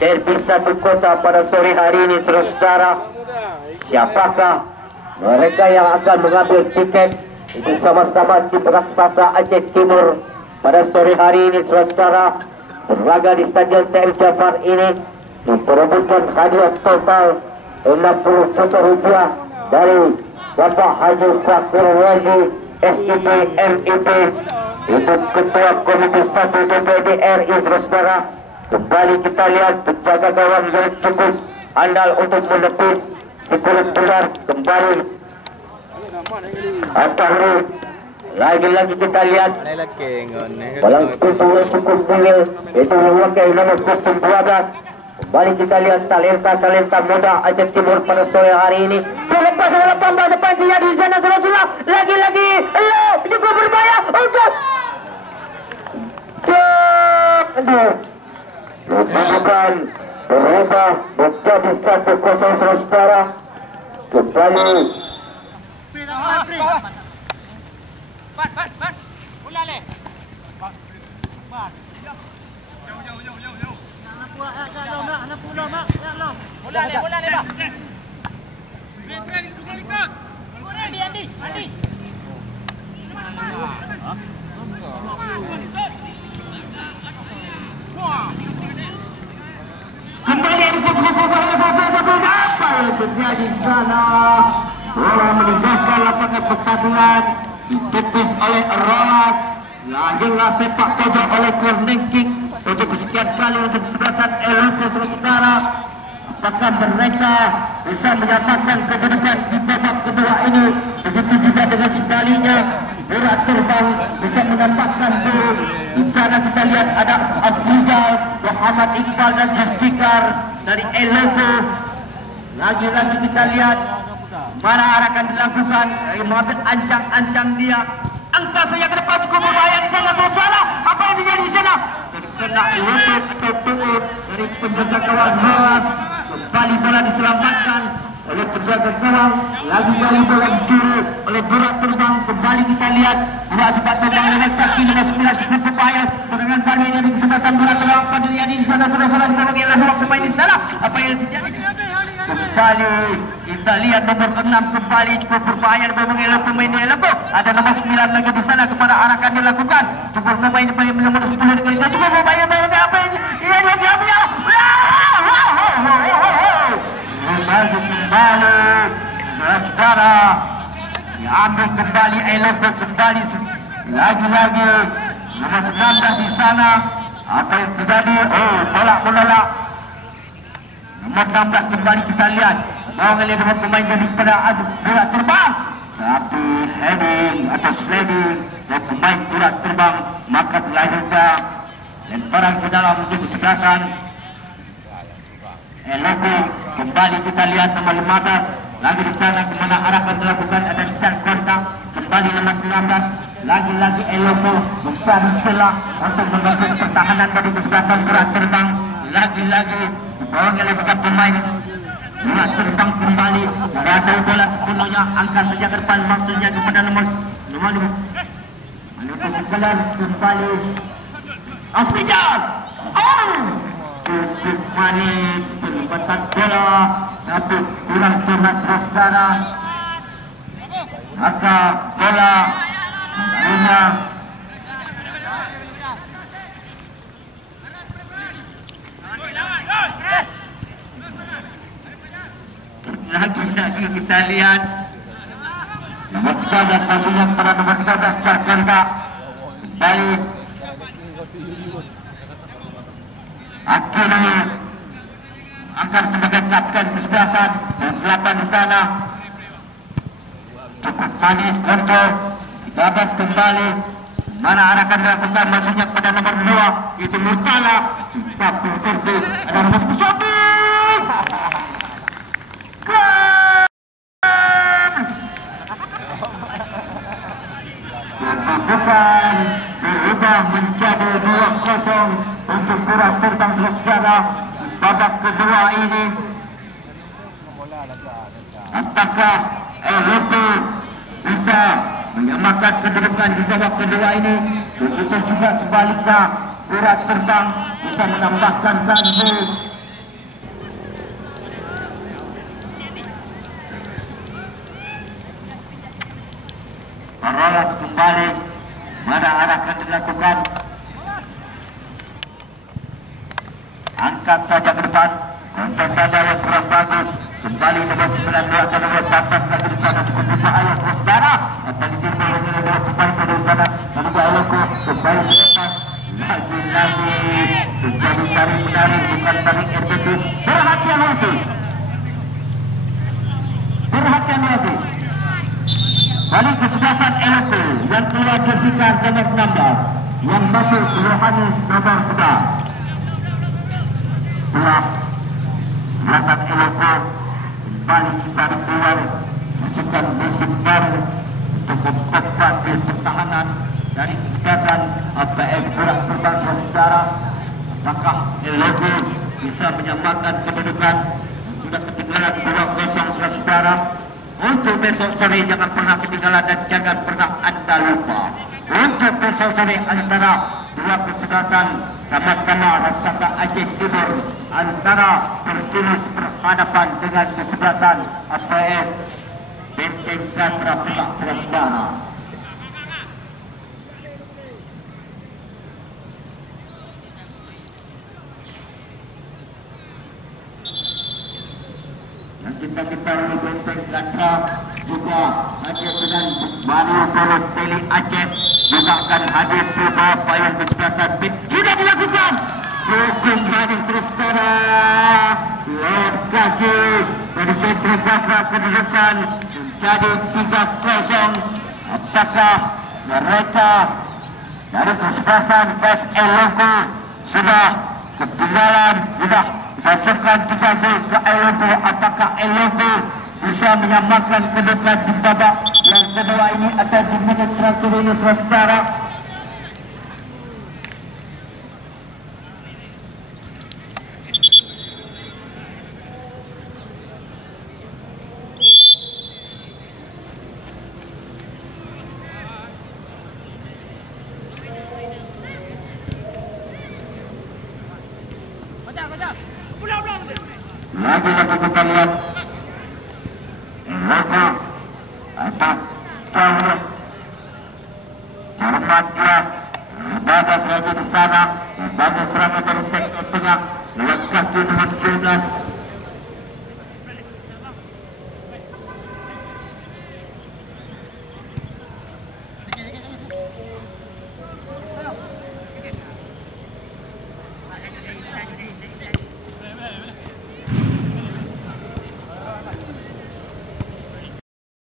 derby satu kota pada sore hari ini, saudara. Siapakah mereka yang akan mengambil tiket untuk sama-sama tim raksasa Aceh Timur pada sore hari ini, saudara? Berlaga di Stadion TM Jafar ini memperebutkan hadiah total 60 juta rupiah dari Bapak Haji Fakir Razi SIP MIP, itu Ketua Komite 1 DPD RI, saudara. Kembali kita lihat penjaga gawang yang cukup andal untuk menepis si kulit ular kembali. Atahri lagi-lagi kita lihat balang pintu yang cukup tinggi, itu memakai nomor kostum 12. Kembali kita lihat talenta muda Aceh Timur pada sore hari ini. Terlepas oleh pembahasan pancinya di sana, saudara. Lagi-lagi lo juga berbahaya untuk bukan berubah menjadi 1-0, saudara. Kembali kembali apa yang terjadi di sana. Bola meninggalkan lapangan pertandingan, ditepis oleh Rolas. Lahirlah sepak pojok oleh corner kick untuk kesekian kali untuk kesebelasan Eloko, saudara. Apakah mereka bisa menyatakan kedudukan di babak kedua ini? Begitu juga dengan sebaliknya, bola terbang bisa menampakkan gol. Di sana kita lihat ada Afrizal, Muhammad Iqbal dan Justicar dari Eloko. Lagi-lagi kita lihat mana arah akan dilakukan, mengambil ancang-ancang dia. Angka saja ke depan cukup berbahaya di sana, saudara. Apa yang terjadi di sana? Terkena lutut atau perut dari penjaga gawang Rolas. Kembali bola diselamatkan oleh penjaga gawang. Lagi-lagi bola dicuri oleh bola terbang. Kembali kita lihat bola cepat terbang dengan kaki nomor 9 cukup berbahaya. Serangan baru ini di kesempatan bola terbang pada di sana, saudara. Dipanggil oleh pemain di sana. Apa yang terjadi? Kembali kita lihat nomor 6 kembali cukup berbahaya mengelak pemain Eloko. Ada nomor 9 lagi di sana kepada arahkan dilakukan. Cukup pemain nomor 10 di kali cukup berbahaya apa ini? Ini lagi apa ya? Kembali saudara, diambil kembali Eloko kembali lagi-lagi nomor 19 di sana. Apa yang terjadi? Bola menolak. Nomor 16 kembali kita lihat mau melihat nomor pemain jadi pada bola terbang, tapi heading atau sliding dari pemain bola terbang, maka selanjutnya lemparan ke dalam untuk kesebelasan Eloko. Kembali kita lihat nomor 15 lagi di sana kemana arah akan dilakukan, ada Chan kontak. Kembali nomor 19 lagi-lagi Eloko mencari celah untuk mengganggu pertahanan dari kesebelasan bola terbang. Lagi-lagi bawang oleh bekas pemain bola terbang kembali, berasal bola sepenuhnya angka saja ke depan, maksudnya kepada nomor 5 menutup kembali Afrizal. Cukup manis penempatan bola tapi kurang cerdas, saudara. Maka bola sebenarnya lagi kita lihat nomor 13 maksudnya pada nomor 13 Jakarta kembali akhirnya akan sebagai kapten kesebelasan dan 8 di sana. Cukup manis kontrol 13 kembali mana arahkan dilakukan, maksudnya pada nomor 2 itu Murtala. Satu kursi ada nomor 1 bukan berubah menjadi 2-0 untuk bola terbang, saudara. Babak kedua ini apakah Eloko bisa menyamakan kedudukan di babak kedua ini? Begitu juga sebaliknya bola terbang bisa menambahkan gol kembali. Mana arah akan dilakukan? Angkat saja ke depan. Konten dada yang kurang bagus. Kembali nomor 9 akan nomor 14 lagi di sana cukup berbahaya. Saudara akan ditimpa dengan nomor kembali ke sana. Lalu Aloko kembali ke depan. Lagi-lagi menjadi tarik menarik, bukan tarik efektif. Perhatian wasit. Perhatian wasit. Balik kesebelasan Aloko yang keluar Jessica nomor 16 yang masuk Yohanes nomor 11. Telah belasan Aloko kembali tarik keluar, masukkan musuh baru untuk memperkuat pertahanan dari kesebelasan APS Borak Berbangsa Saudara. Apakah Aloko bisa menyamakan kedudukan? Sudah ketinggalan 2-0 saudara. Untuk besok sore jangan pernah ketinggalan dan jangan pernah anda lupa. Untuk besok sore antara dua kesebelasan sama-sama Raksasa Aceh Timur, antara Persilus berhadapan dengan kesebelasan APS Benteng Katra Berbangsa Saudara. Kita Benteng Katra juga hadir dengan Mario Polot Teli Aceh juga akan hadir di bawah payung kesebelasan BIN. Sudah dilakukan hukum hadis saudara lewat kaki dari Benteng Katra kedudukan menjadi 3-0. Apakah mereka dari kesebelasan PAS Aloko sudah ketinggalan, sudah masukkan 3 gol ke Aloko? Apakah Aloko bisa menyamakan kedudukan di babak yang kedua ini atau di menit terakhir ini saudara? Lagi kita lihat Aloko atau Cahur cermatlah Bagas lagi di sana. Bagas lagi dari sektor tengah lewat kaki nomor 12